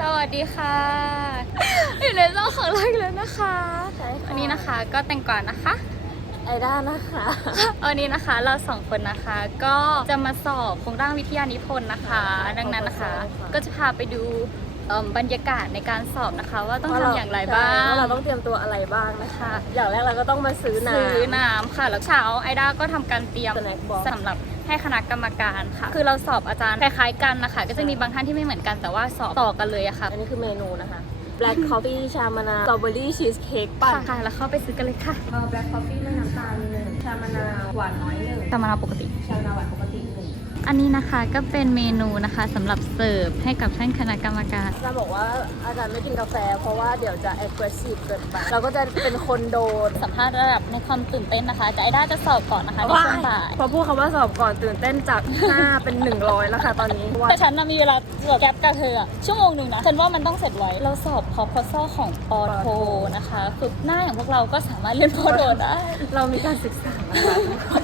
สวัสดีค่ะอยู่ในช่องของเราอีกแล้วนะคะใช่ค่ะ วันนี้นะคะก็แต่งก่อนนะคะ ไอด้านะคะ วันนี้นะคะเราสองคนนะคะ ก็จะมาสอบโครงร่างวิทยานิพนธ์นะคะดังนั้นนะคะก็จะพาไปดูเอิ่มบรรยากาศในการสอบนะคะ ว่าต้องทำอย่างไรบ้างใช่ว่าเราต้องเตรียมตัวอะไรบ้างนะคะอย่างแรกเราก็ต้องมาซื้อน้ำ ซื้อน้ำค่ะแล้วเช้าไอด้าก็ทำการเตรียม Snack box สำหรับ ให้คณะกรรมการค่ะ คือเราสอบอาจารย์คล้ายๆกันนะคะ ก็จะมีบางท่านที่ไม่เหมือนกันแต่ว่าสอบต่อกันเลยอะค่ะ อันนี้คือเมนูนะคะ black coffee ชามะนาว strawberry cheesecake ปั่นค่ะ แล้วเข้าไปซื้อกันเลยค่ะเออ black coffee ไม่น้ำตาลหนึ่งชามะนาวหวานน้อยหนึ่งธรรมดาปกติ ชามะนาวหวานปกติหนึ่ง อันนี้นะคะก็เป็นเมนูนะคะสำหรับเสิร์ฟให้กับท่านคณะกรรมการอาจารย์บอกว่าอาจารย์ไม่กินกาแฟ เพราะว่าเดี๋ยวจะ aggressive เกินไปเราก็จะเป็นคนโดนสัมภาษณ์ระดับในความตื่นเต้นนะคะแต่ไอด้าจะสอบก่อนนะคะในช่วงบ่ายพอพูดคำว่าสอบก่อนตื่นเต้นจาก 5 เป็น 100 แล้วค่ะตอนนี้แต่ฉันน่ะมีเวลาสอบแก๊ปกับเธออะชั่วโมงหนึ่งนะฉันว่ามันต้องเสร็จไว้เราสอบพอพอซอของปอโทนะคะคือหน้าอย่างพวกเราก็สามารถเรียนปอโทได้เรามีการศึกษานะคะทุกคน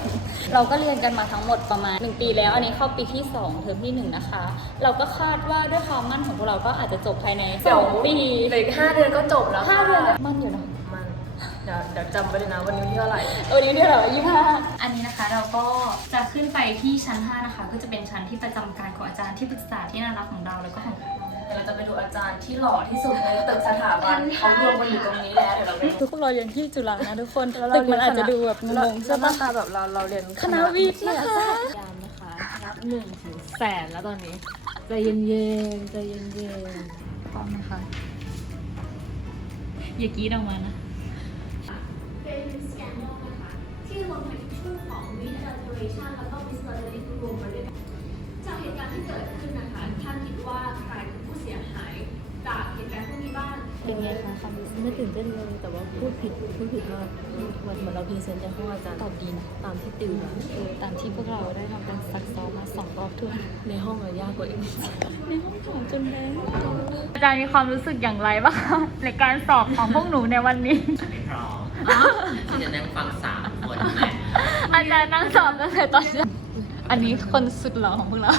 เราก็เรียนกันมาทั้งหมดประมาณ 1 ปีแล้ว อันนี้เข้าปีที่ 2 เทอมที่ 1 นะคะ เราก็คาดว่าด้วยความมั่นของพวกเราก็อาจจะจบภายในเดี๋ยว2ปีเหลืออีก5เดือนก็จบแล้วห้าค่ะเดือนมั่นอยู่นะมันเดี๋ยวเดี๋ยวจำไว้เลยนะวันนี้ที่เท่าไหร่วันนี้เนี่ยเหรอยี่ห้าอันนี้นะคะเราก็จะขึ้นไปที่ชั้น 5 นะคะ ก็จะเป็นชั้นที่ประจำการของอาจารย์ที่ปรึกษาที่น่ารักของเราแล้วก็ของเราเดี๋ ยวเราจะไปดูอาจารย์ที่หล่อที่สุดในตึกสถาบันเขารวมกันอยู่ตรงนี้แล้วเดี๋ยวเราไปทุกคนเราเรียนที่จุฬานะทุกคนแล้วเราตึกมันอาจจะดูแบบงงๆใช่ใช่ปะปะแบบเราเราเรียนคณะวิทย์นะคะยามนะคะนับหนึ่งถึงแสนแล้วตอนนี้ใจเย็นเย็นๆใจเย็นเย็นพร้อมนะคะอย่ากรีดออกมานะเป็นสแกนโลกนะคะที่รวมทั้งชื่อของ Miss Alteration แล้วก็ Miss Lottery รวมมาด้วยกันจากเหตุการณ์ที่เกิดขึ้นนะคะ ท่านคิดว่าใครคือผู้เสียหายจากเหตุการณ์พวกนี้บ้าง เป็นไงคะความรู้สึกไม่ตื่นเต้นเลยแต่ว่าพูดผิดพูดผิดมากเหมือนเหมือนเราพรีเซนต์ในห้องอาจารย์ตอบดีนะตามที่ติวมาเออตามที่พวกเราได้ทำการซักซ้อมมาสองรอบทั่วนในห้องอะยากกว่าอีกในห้องถามจนแบงอาจารย์มีความรู้สึกอย่างไรบ้างคะในการสอบของพวกหนูในวันนี้ ไม่พร้อมที่จะนั่งฟังสามคนแม่อาจารย์นั่งสอบตั้งแต่ตอนเช้าอันนี้คนสุดหล่อของพวกเรา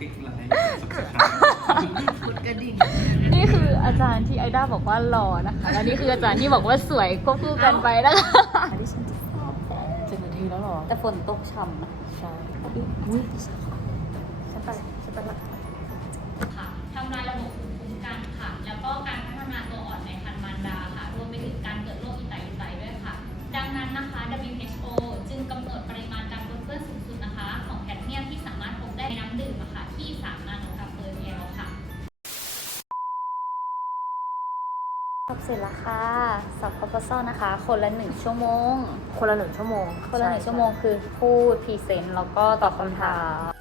ติ๊กไลค์สั บสไครต์กดกระดิ่งนี่คืออาจารย์ที่ไอด้าบอกว่าหล่อนะคะ และนี่คืออาจารย์ที่บอกว่าสวยควบคู่กันไปนะคะที่ฉันจะสอบแล้วเจ็ดนาทีแล้วเหรอ แต่ฝนตกช่ำนะใช่อุ้ยฉันไปฉันไปละค่ะทำลายระบบภูมิคุ้มกันค่ะ แล้วก็การพัฒนาตัว เสร็จแล้วค่ะสอบพปสนะคะ คนละหนึ่งชั่วโมง คนละหนึ่งชั่วโมงคนละหนึ่งชั่วโมงคือพูดพรีเซนต์แล้วก็ตอบคำถาม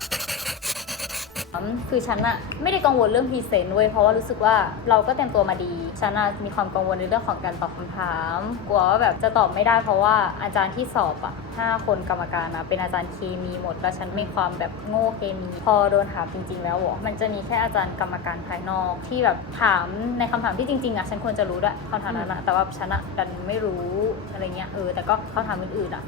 คือฉันอะไม่ได้กังวลเรื่องพรีเซนต์เว้ยเพราะว่ารู้สึกว่าเราก็เตรียมตัวมาดี ฉันอะมีความกังวลในเรื่องของการตอบคำถาม กลัวว่าแบบจะตอบไม่ได้เพราะว่าอาจารย์ที่สอบอะห้าคนกรรมการอะเป็นอาจารย์เคมีหมด แล้วฉันมีความแบบโง่เคมี พอโดนถามจริง ๆ แล้วอมันจะมีแค่อาจารย์กรรมการภายนอกที่แบบถามในคำถามที่จริงๆอะฉันควรจะรู้ด้วยคำถามนั้นอะแต่ว่าฉันอะดันไม่รู้อะไรเงี้ยเออแต่ก็คำถามอื่นๆอะ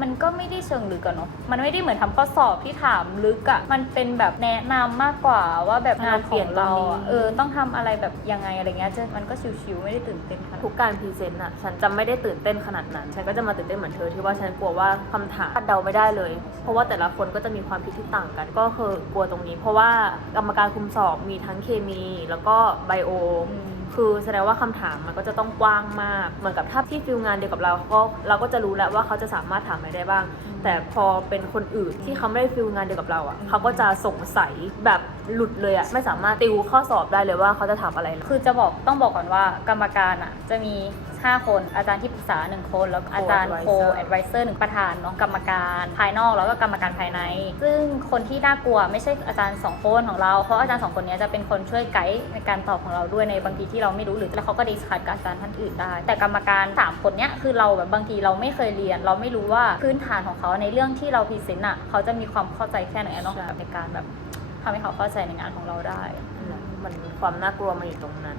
มันก็ไม่ได้เชิงลึกอะเนาะ มันไม่ได้เหมือนทำข้อสอบที่ถามลึกอะมันเป็นแบบแนะนำมากกว่าว่าแบบงานของเราอะเออต้องทำอะไรแบบยังไงอะไรเงี้ยจะมันก็ชิวๆไม่ได้ตื่นเต้นขนาดทุกการพรีเซนต์อะฉันจะไม่ได้ตื่นเต้นขนาดนั้น ฉันก็จะมาตื่นเต้นเหมือนเธอที่ว่าฉันกลัวว่าคำถามคาดเดาไม่ได้เลย เพราะว่าแต่ละคนก็จะมีความคิดที่ต่างกัน ก็คือกลัวตรงนี้ เพราะว่ากรรมการคุมสอบมีทั้งเคมี แล้วก็ไบโออืม คือแสดงว่าคำถามมันก็จะต้องกว้างมาก เหมือนกับถ้าที่ฟิลงานเดียวกับเราก็เราก็จะรู้แล้วว่าเขาจะสามารถถามอะไรได้บ้าง แต่พอเป็นคนอื่นที่เขาไม่ได้ฟิลงานเดียวกับเราอะเขาก็จะสงสัยแบบหลุดเลยอะไม่สามารถติวข้อสอบได้เลยว่าเขาจะถามอะไร คือจะบอกต้องบอกก่อนว่ากรรมการอะจะมี 5 คนอาจารย์ที่ปรึกษา 1 คน แล้วก็อาจารย์โค Co-advisor แอดไวเซอร์หนึ่งประธานเนาะกรรมการภายนอกแล้วก็กรรมการภายใน ซึ่งคนที่น่ากลัวไม่ใช่อาจารย์2คนของเรา เพราะอาจารย์2คนเนี้ยจะเป็นคนช่วยไกด์ในการตอบของเราด้วยในบางทีที่เราไม่รู้หรือแล้วเขาก็ดิสคัทกับอาจารย์ท่านอื่นได้ แต่กรรมการ3คนเนี้ยคือเราแบบบางทีเราไม่เคยเรียน เราไม่รู้ว่าพื้นฐานของเขาในเรื่องที่เราพรีเซนต์อะเขาจะมีความเข้าใจแค่ไหนเนาะใช่แบบในการแบบทำให้เขาเข้าใจในงานของเราได้มันความน่ากลัวมันอยู่ตรงนั้น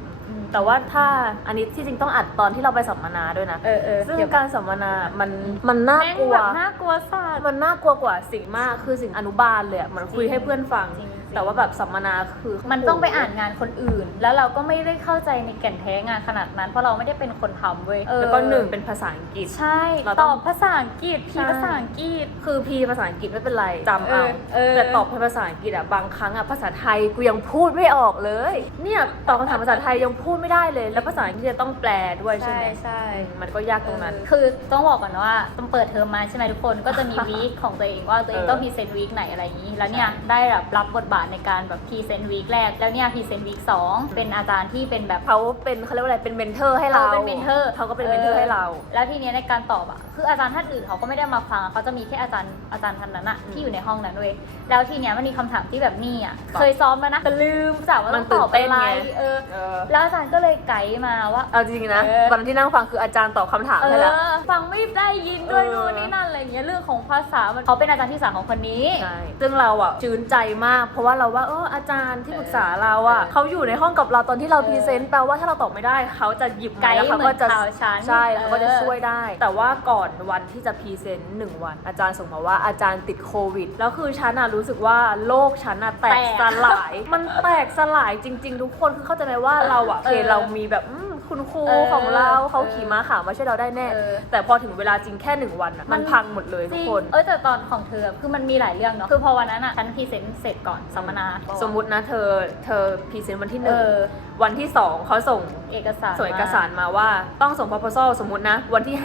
แต่ว่าถ้าอันนี้ที่จริงต้องอัดตอนที่เราไปสัมมนาด้วยนะ เออเออซึ่งเดี๋ยวการสัมมนามันมันน่ากลัวแม่งแบบน่ากลัวสัสมันน่ากลัวกว่าสิ่งมาก คือสิ่งอนุบาลเลยอะเหมือนคุยให้เพื่อนฟังจริง แต่ว่าแบบสัมมนาคือมันต้องไปอ่านงานคนอื่น แล้วเราก็ไม่ได้เข้าใจในแก่นแท้งานขนาดนั้น เพราะเราไม่ได้เป็นคนทำเว้ยเออแล้วก็หนึ่งเป็นภาษาอังกฤษใช่เราตต้องอบภาษาอังกฤษพีใช่ภาษาอังกฤษคือพีภาษาอังกฤษไม่เป็นไรจำเอาเออเออแต่ตอบภาษาอังกฤษอะบางครั้งอะภาษาไทยกูยังพูดไม่ออกเลย เนี่ยตอบคำถามภาษาไทยยังพูดไม่ได้เลย แล้วภาษาอังกฤษจะต้องแปลด้วยใช่ไหมใช่มันก็ยากตรงนั้น คือต้องบอกก่อนว่าต้องเปิดเทอมมาใช่ไหมทุกคนก็จะมีวีคของตัวเองว่าตัวเองเออต้องพรีเซนต์วีคไหนอะไรอย่างนี้แล้วเนี่ยใช่ได้แบบรับบทบาทในการแบบพรีเซนต์วีคแรก แล้วเนี่ยพรีเซนต์วีคสองเป็นอาจารย์ที่เป็นแบบเขาเป็นเขาเรียกว่าอะไรเป็นเมนเทอร์ให้เราเออเป็นเมนเทอร์เขาก็เป็นเมนเทอร์ให้เรา แล้วทีเนี้ยในการตอบอะ คืออาจารย์ท่านอื่นเขาก็ไม่ได้มาฟังอะเขาจะมีแค่อาจารย์อาจารย์ท่านนั้นอะอืมที่อยู่ในห้องนั้นเว้ยแล้วทีเนี้ยมันมีคำถามที่แบบนี่อะตอบเคยซ้อมแล้วนะแต่ลืมจากว่ามัต้อนงตอบตื่นเต้นอะไรไงเออเออแล้วอาจารย์ก็เลยไกด์มาว่าเอาจริงๆนะเออวันที่นั่งฟังคืออาจารย์ตอบคำถามเอให้แล้วอฟังไม่ได้ยินด้วยเออนู่นนี่นั่นอะไรอย่างเงี้ยเรื่องของภาษามันเขาเป็นอาจารย์ที่สามของคนนี้ใช่ซึ่งเราอะจืนใจมาก เพราะว่าเราว่าเอออาจารย์ที่ปรึกษาเราอะเออเขาอยู่ในห้องกับเราตอนที่เราเออพรีเซนต์แปลว่าถ้าเราตอบไม่ได้เขาจะหยิบไกมาด์แล้วเขาก็จะเหมือนข่าวฉันใช่เขาก็จะเออช่วยได้ แต่ว่าก่อนวันที่จะพรีเซนต์หนึ่งวัน อาจารย์ส่งมาว่าอาจารย์ติดโควิด แล้วคือฉันอะรู้สึกว่าโลกฉันอะแตกสลาย มันแตกสลายจริง ๆ ทุกคนคือเข้าใจไหมว่าเราอะโอเคเออเรามีแบบอืมคุณครูเออของเราเขาเออขี่ม้าขาวมาช่วยเราได้แน่เออแต่พอถึงเวลาจริงแค่หนึ่งวันอะมันพังหมดเลยจทุริกงคน เออแต่ตอนของเธอคือมันมีหลายเรื่องเนาะคือพอวันนั้นอะฉันพรีเซนต์เสร็จก่อนสัมมนา สมมุตินะเธอเธอพรีเซนต์วันที่หนึ่งเออ วันที่สองเขาส่งเอกสารส่งเอกสารมาว่าต้องส่ง proposal สมมุตินะ วันที่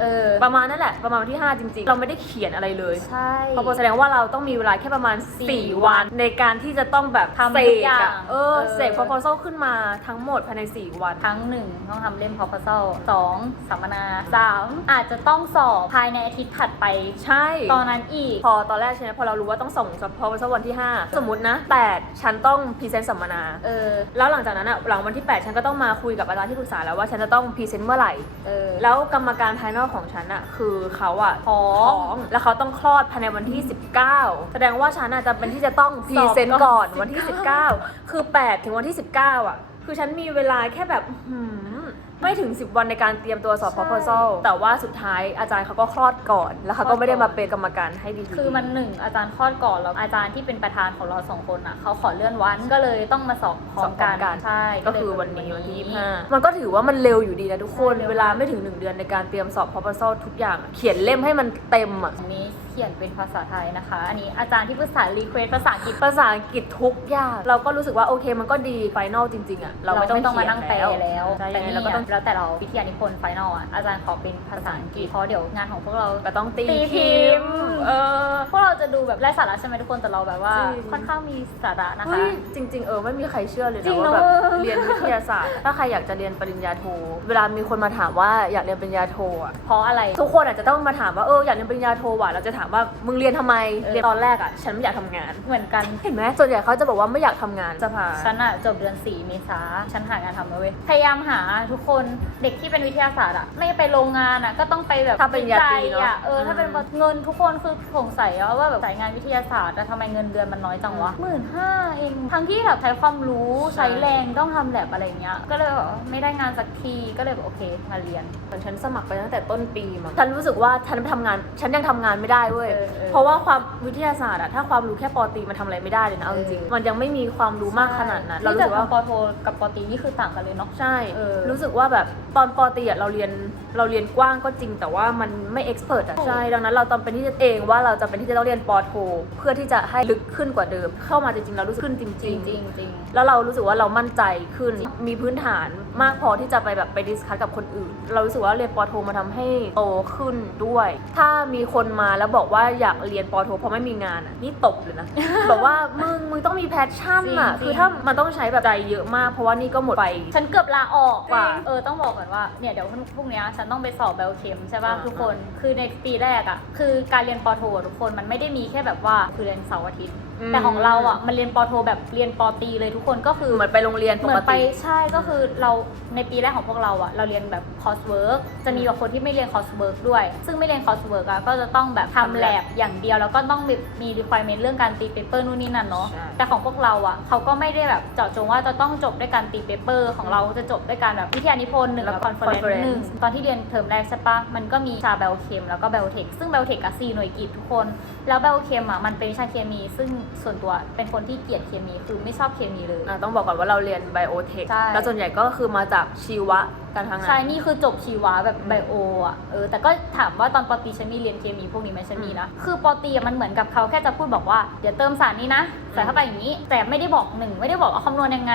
เออ5ประมาณนั่นแหละประมาณวันที่5จริงๆ เราไม่ได้เขียนอะไรเลย ใช่ proposal แสดงว่าเราต้องมีเวลาแค่ประมาณสี่4วัน ในการที่จะต้องแบบทำเสทุกกอย่างอะเออเออเสก proposal ขึ้นมาทั้งหมดภายใน 4 วัน ทั้งหนึ่งต้องทำเล่ม proposal สองสัมมนาสามอาจจะต้องสอบภายในอาทิตย์ถัดไปใช่ตอนนั้นอีกพอตอนแรกใช่ไหมพอเรารู้ว่าต้องส่ง proposal วันที่ 5 สมมตินะ 8 ฉันต้องพรีเซนต์สัมมนาเออแล้วหลังจากนั้นอะหลังวันที่ 8 ฉันก็ต้องมาคุยกับอาจารย์ที่ปรึกษาแล้วว่าฉันจะต้องพรีเซนต์เมื่อไหร่ เออ แล้วกรรมการภายนอกของฉันอะคือเขาอะท้องงแล้วเขาต้องคลอดภายในวันที่ 19 แสดงว่าฉันอะจะเป็นที่จะต้องพรีเซนต์ก่อนวันที่ 19 คือ 8 ถึงวันที่ 19อะคือฉันมีเวลาแค่แบบหืม ไม่ถึง 10 วันในการเตรียมตัวสอบ ใช่ proposal แต่ว่าสุดท้ายอาจารย์เขาก็คลอดก่อน แล้วเขาก็ไม่ได้มาเป็นกรรมการให้ดีๆ คือมันหนึ่งอาจารย์คลอดก่อนแล้วอาจารย์ที่เป็นประธานของเราสองคนอะเขาขอเลื่อนวันก็เลยต้องมาสอบพร้อสอมบพร้อมกักันนใช่ก็คือวันนี้วันที่25มันก็ถือว่ามันเร็วอยู่ดีนะทุกคนใช่เร็วเวลาไม่ถึง 1 เดือนในการเตรียมสอบ proposal ทุกอย่างอะเขียนเล่มให้มันเต็มอะอันนี้เขียนเป็นภาษาไทยนะคะ อันนี้อาจารย์ที่ปรึกษารีเควสภาษาอังกฤษภาษาอังกฤษทุกอย่างเราก็รู้สึกว่าโอเคมันก็ดีไฟนอลจริงๆอะเราไม่ต้องมาเขียนั่งแปลแล้วใช่แต่ยังไงนี่เราก็ต้องแล้วแต่เราวิทยานิพนธ์ไฟนอลอะอาจารย์ขอเป็นภาษาอังกฤษเพราะเดี๋ยวงานของพวกเราก็ต้องตีตีพิมพ์เออพวกเราจะดูแบบไร้สาระใช่ไหมทุกคนแต่เราแบบว่าจริงค่อนข้างมีสาระนะคะเฮ้ยจริง ๆ เออไม่มีใครเชื่อเลยจรินะงว่าเนอะแบบเรียนวิทยาศาสตร์ ถ้าใครอยากจะเรียนปริญญาโทเวลามีคนมาถามว่าอยากเรียนปริญญาโทอะเพราะอะไรทุกคนอาจจะต้องมาถามว่าเอออยากเรียนปริญญาโทว่ะเราจะถามว่ามึงเรียนทำไมเออเรียนตอนแรกอะฉันไม่อยากทำงาน เหมือนกันเห็นไหมส่วนใหญ่เขาจะบอกว่าไม่อยากทำงานสภาฉันอะจบเดือนสี่เมษาฉันหางานทำแล้วเว้ยพยายามหาทุกคนเด็กที่เป็นวิทยาศาสตร์อะไม่ไปโรงงานอะก็ต้องไปแบบถ้าเป็นปริญญาตรีวิจัยเนอะอะเออถ้าเป็นแบบเงินทุกคนคือสงสัยอะว่าแบบสายงานวิทยาศาสตร์อะทำไมเงินเดือนมันน้อยจังวะหมื่นห้าเองทั้งที่แบบใช้ความรู้ใช่ใช้แรงต้องทำแลบอะไรเงี้ยก็เลยแบบว่าไม่ได้งานสักทีก็เลยแบบโอเคมาเรียน เหมือนฉันสมัครไปตั้งแต่ต้นปีมั้งฉันรู้สึกว่าฉันไปทำงาน ฉันยังทำงานไม่ได้เว้ยเออเออเพราะว่าความวิทยาศาสตร์อะถ้าความรู้แค่ปอตรีมันทำอะไรไม่ได้เลยนะเอาจริงเออๆมันยังไม่มีความรู้มากขนาดนั้นเราที่รู้จะสึกว่าทำปอโทกับปอตรีนี่คือต่างกันเลยเนาะใช่เออรู้สึกว่าแบบตอนปอตรีอะเราเรียนเราเรียนกว้างก็จริง แต่ว่ามันไม่เอ็กซ์เพรสอะถูกใช่ดังนั้นเราจำเป็นที่จะเองว่าเราจะเป็นที่จะต้องเรียนปอโท เพื่อที่จะให้ลึกขึ้นกว่าเดิม เข้ามาจริงๆเรารู้สึกขึ้นจจริริงงๆจริงจริงแล้วเรารู้สึกว่าเรามั่นใจขึ้นมีพื้นฐาน มากพอที่จะไปแบบไปดิสคัสกับคนอื่น เรารู้สึกว่าเรียนปอโทมาทำให้โตขึ้นด้วย ถ้ามีคนมาแล้วบอกว่าอยากเรียนปอโทเพราะไม่มีงานอะนี่ตบเลยนะบอกว่ามึงมึงต้องมีแพชชั่นอะจริงๆคือถ้ามันต้องใช้แบบใจเยอะมากเพราะว่านี่ก็หมดไปฉันเกือบลาออกว่าเออต้องบอกก่อนว่าเนี่ยเดี๋ยวพรุ่งนี้ฉันต้องไปสอบเบลเคมใช่ป่ะอ่าทุกคนคือในปีแรกอะ่ะคือการเรียนปอโทอะทุกคนมันไม่ได้มีแค่แบบว่าคือเรียนเสาร์อาทิตย์ แต่ของเราอะมันเรียนปอโทแบบเรียนปอตรีเลยทุกคนก็คือเหมือนไปโรงเรียนปเหมืกอนไปติ ใช่ก็คือเราในปีแรกของพวกเราอะเราเรียนแบบคอร์สเวิร์กจะมีแบบคนที่ไม่เรียนคอร์สเวิร์กด้วย ซึ่งไม่เรียนคอร์สเวิร์กอะก็จะต้องแบบทำทำ lab แลบอย่างเดียวแล้วก็ต้องแบบมี requirement เรื่องการตีเปเปอร์นู่นนี่นั่นเนาะใช่ แต่ของพวกเราอะเขาก็ไม่ได้แบบเจาะจงว่าจะต้องจบด้วยการตีเปเปอร์ของเราจะจบด้วยการแบบวิทยานิพนธ์หนึ่งแล้วกับก็คอนเฟอเรนซ์ conference หนึ่งตอนที่เรียนเทอมแรกใช่ปะมันก็มีชาเบลเคมแล้วก็เบลเทคซึ่งเบลเทคกับซีหน่วยกิจทุกคน แล้วเบลเคมอะมันเป็นวิชาเคมี ซึ่งส่วนตัวเป็นคนที่เกลียดเคมีคือไม่ชอบเคมีเลย อะต้องบอกก่อนว่าเราเรียนไบโอเทคใช่ แล้วส่วนใหญ่ก็คือมาจากชีวะการทำงานใช่นี่คือจบชีวะแบบไบโออะ เออ แต่ก็ถามว่าตอนปอตรีฉันมีเรียนเคมีพวกนี้ไหมฉันมีนะ คือปอตรีอะมันเหมือนกับเขาแค่จะพูดบอกว่า เดี๋ยวเติมสารนี้นะ ใส่เข้าไปอย่างนี้ แต่ไม่ได้บอกหนึ่ง ไม่ได้บอกว่าคำนวณยังไง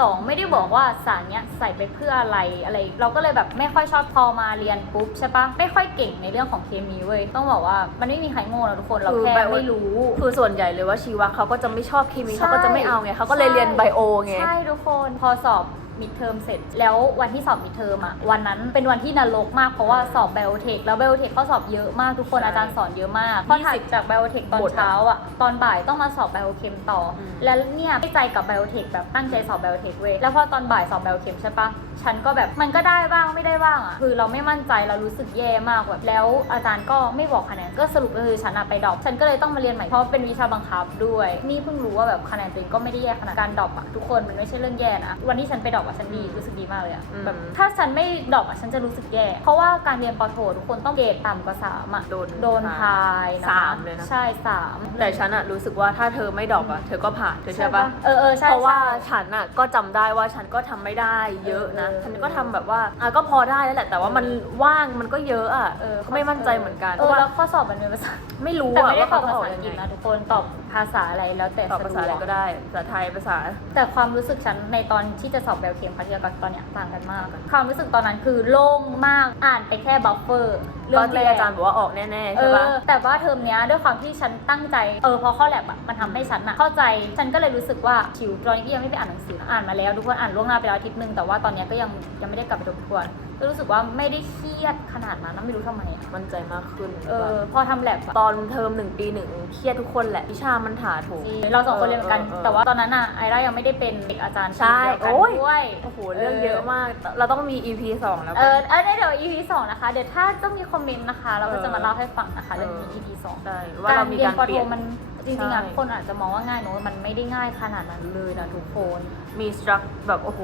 สองไม่ได้บอกว่าสารเนี้ยใส่ไปเพื่ออะไรอะไร เราก็เลยแบบไม่ค่อยชอบพอมาเรียนปุ๊บใช่ปะไม่ค่อยเก่งในเรื่องของเคมีเว้ยต้องบอกว่ามันไม่มีใครโง่นะทุกคนเราคือแค่ไบโอไม่รู้ คือส่วนใหญ่เลยว่าชีวะเขาก็จะไม่ชอบเคมีใช่เขาก็จะไม่เอาไงเขาก็เลยเรียนไบโอไงใช่ทุกคนพอสอบ มิดเทอมเสร็จ แล้ววันที่สอบมิดเทอมอะวันนั้นเป็นวันที่นรกมากเพราะว่าสอบไบโอเทคแล้วไบโอเทคข้อสอบเยอะมากทุกคนใช่อาจารย์สอนเยอะมากพอถัดจากไบโอเทคตอนบทอะ เช้าอะตอนบ่ายต้องมาสอบไบโอเคมต่ออมแล้วเนี่ยไม่ใจกับไบโอเทคแบบตั้งใจสอบไบโอเทคเว้ยแล้วพอตอนบ่ายสอบไบโอเคมใช่ปะฉันก็แบบมันก็ได้บ้างไม่ได้บ้างอะคือเราไม่มั่นใจเรารู้สึกแย่มากแบบแล้วอาจารย์ก็ไม่บอกคะแนนก็สรุปก็คือฉันอะไปดรอปฉันก็เลยต้องมาเรียนใหม่เพราะเป็นวิชาบังคับด้วย นี่เพิ่งรู้ว่าแบบคะแนนตัวเองก็ไม่ได้แย่ขนาดการดรอปอะทุกคนมันไม่ใช่เรื่องแย่นะวันที่ฉันไปดรอปอะฉันดีรู้สึกดีมากเลยอะอืม แบบถ้าฉันไม่ดรอปอะฉันจะรู้สึกแย่ เพราะว่าการเรียนปอโททุกคนต้องเกรดต่ำกว่าสามอะโดนโดนทายนะสามเลยนะ ใช่สามแต่ฉันอะรู้สึกว่าถ้าเธอไม่ดรอปอะเธอก็ผ่านเธอใช่ปะ เออเออใช่เพราะว่าใช่ ฉันอะก็จำได้ว่าฉันก็ทำไม่ได้เยอะนะ เออฉันก็ทำแบบว่าอะก็พอได้แล้วแหละ แต่ว่ามันว่างมันก็เยอะอะเออก็ไม่มั่นใจเหมือนกันเออแล้วข้อสอบมันเป็นภาษาไม่รู้แต่อะไม่ได้ว่าตอบเขาจะภาออกษาอัยังงกฤษไง นะทุกคนตอบภาษาอะไรแล้วแต่ตอบภาษาอะไรก็สะดวได้ภาษาไทยภาษา แต่ความรู้สึกฉันในตอนที่จะสอบแบลเคมครั้งที่แล้วกับตอนเนี้ยต่างกันมาก ความรู้สึกตอนนั้นคือโล่งมากอ่านไปแค่บัฟเฟอร์ตอนที่อาจารย์บอกว่าออกแน่ๆเอใช่ปะอแต่ว่าเทอมเนี้ยด้วยความที่ฉันตั้งใจเออพอเข้าแลบอะมันทำให้ฉันอะเข้าใจฉันก็เลยรู้สึกว่าชิวตอนนี้ก็ยังไม่ไปอ่านหนังสืออ่านมาแล้วทุกคนอ่านล่วงหน้าไปแล้วอาทิตย์หนึงแต่ว่าตอนเนี้ยก็ยังยังไม่ได้กลับไปทบทวน ก็รู้สึกว่าไม่ได้เครียดขนาดนั้นนะไม่รู้ทำไมอะ มั่นใจมากขึ้นเออพอทำแลบอะตอนเทอมหนึ่งปีหนึ่งเครียดทุกคนแหละ วิชามันถาโถมจริงเราสองคนเรียนเหมือนกัน เออเออ แต่ว่าตอนนั้นอะไอร่ายังไม่ได้เป็นเด็กอาจารย์ใช่ทีมเดียวกันโอ้ย ด้วย โอ้โห เรื่องเยอะมาก เราต้องมี EP สองแล้วเอกันอเออได้เดี๋ยว EP สองนะคะ เดี๋ยวถ้าต้องมีคอมเมนต์นะคะ เราก็จะมาเล่าให้ฟังนะคะเรื่องนี้เออ EP สองใช่ว่าเรามีการปอเปโทลี่ยนมัน จริงๆอะใช่ คนอาจจะมองว่าง่ายเนอะมันไม่ได้ง่ายขนาดนั้นเลยนะทุกคน มีสตรัคแบบโอ้โห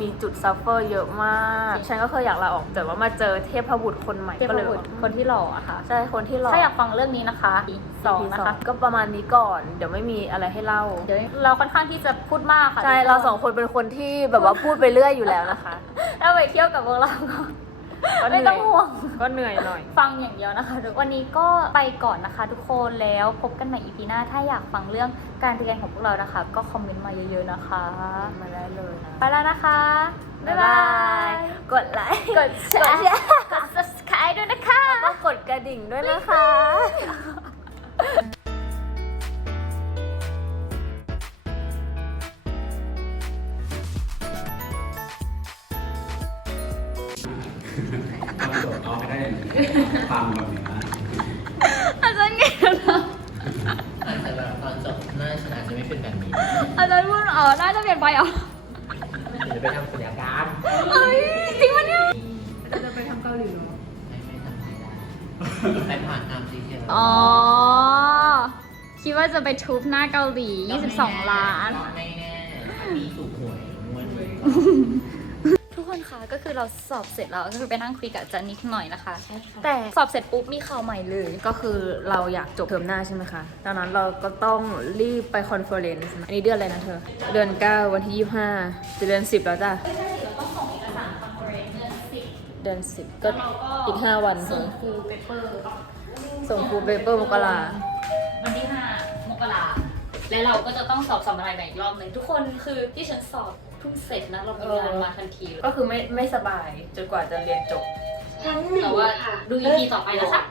มีจุดซัฟเฟอร์เยอะมาก จริง ฉันก็เคยอยากลาออกแต่ว่ามาเจอเทพบุตรคนใหม่เจ้าก็พเลยบุตรคนที่หล่ออะค่ะ ใช่คนที่รอถ้าอยากฟังเรื่องนี้นะคะสอง EP นะคะ ก็ประมาณนี้ก่อน เดี๋ยวไม่มีอะไรให้เล่า เดี๋ยวเราค่อนข้างที่จะพูดมากค่ะใช่ทุกคนเราสองคนเป็นคนที่แบบว่าพูดไปเรื่อยอยู่แล้วนะคะ ถ้าไปเที่ยวกับพวกเราก็ ก็เหนื่ไม่อยต้องห่วง ก็เหนื่อยหน่อย ฟังอย่างเดียวนะคะทุกวันนี้ก็ไปก่อนนะคะ ทุกคนแล้วพบกันใหม่ EP หน้า ถ้าอยากฟังเรื่องการเรียนของพวกเรานะคะ ก็คอมเมนต์มาเยอะๆนะคะ มาได้เลยนะ ไปแล้วนะคะ บ๊ายบาย กดไลค์กดแชร์ กด subscribe ด้วยนะคะก็กดกระดิ่งด้วยนะคะ ฟังแบบนี้นะอาจารย์เก่งนะแต่แบบตอนจบน่าจะอาจจะไม่เป็นแบบนี้อาจารย์พูดอ๋อน่าจะเปลี่ยนไปเหรอหรือไปทำศัลยกรรมเฮ้ยจริงปะเนี่ยจะไปทำเกาหลีเหรอไม่ไม่ทำไม่ได้ไปผ่านตามซีเทียอ๋อคิดว่าจะไปทุบหน้าเกาหลี 22 ล้านไม่แน่มีถูกหวยงวดนี้ทุ กคนคะก็คือเราสอบเสร็จแล้วก็คือไปนั่งคุยกับอาจารย์นิดหน่อยนะคะใช่ค่ะแต่สอบเสร็จปุ๊บมีข่าวใหม่เลย ก็คือเราอยากจบเทอมหน้าใช่ไหมคะดังนั้นเราก็ต้องรีบไปคอนเฟอเรนซ์อันนี้เดือนอะไรนะเธอ เดือน 9 วันที่ 25จะเดือน 10 แล้วจ้ะต้องส่งเอกสารคอนเฟอเรนซ์เดือนสิบเดือน 10 ก็อีก 5 วันส่เธงอครูเปเปอร์ส่งครูเปเปอร์มกราวันที่ 5 มกราและเราก็จะต้องสอบสัมมนาใหม่อีกรอบหนึ่งทุกคนคือที่ฉันสอบเพิ่งเสร็จนะเรามีงานมาทันทีเลยก็คือไม่ไม่สบายจนกว่าจะเรียนจบแต่ว่าดู EP ต่อไปนะคะ